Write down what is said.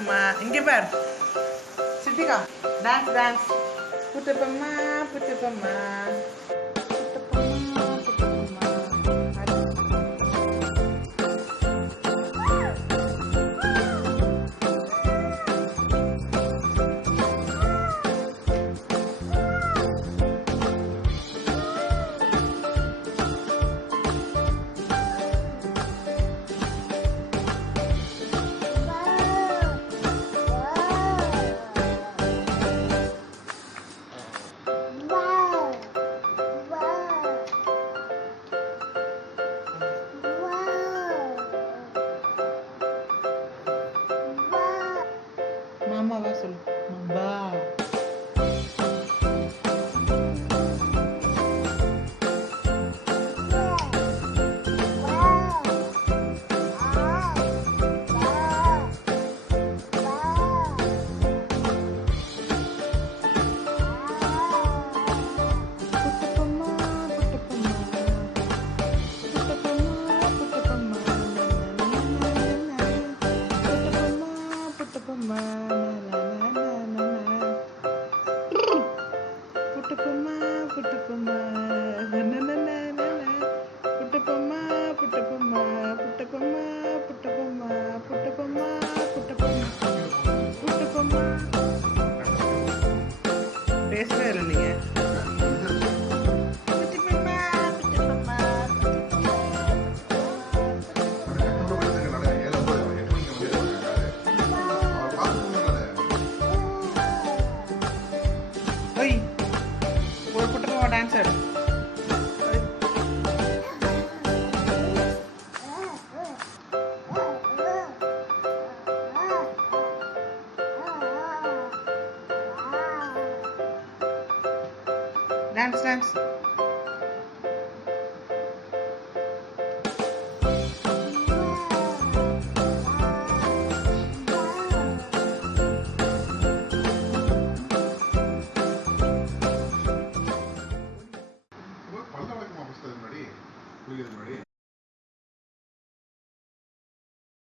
புட்டப்பம்மா இங்கே பார் Siddiqa dance dance புட்டப்பம்மா புட்டப்பம்மா புட்டப்பம்மா புட்டப்பம்மா மாமாவா சொல்லு பா புட்டப்பம்மா புட்டப்பம்மா புட்டப்பம்மா புட்டப்பம்மா புட்டப்பம்மா புட்டப்பம்மா புட்டப்பம்மா புட்டப்பம்மா பேசவே இல்லை நீங்க ஓய் ஒரு புட்டப்பம்மா டான்ஸ் ஆடு டான்ஸ் டான்ஸ்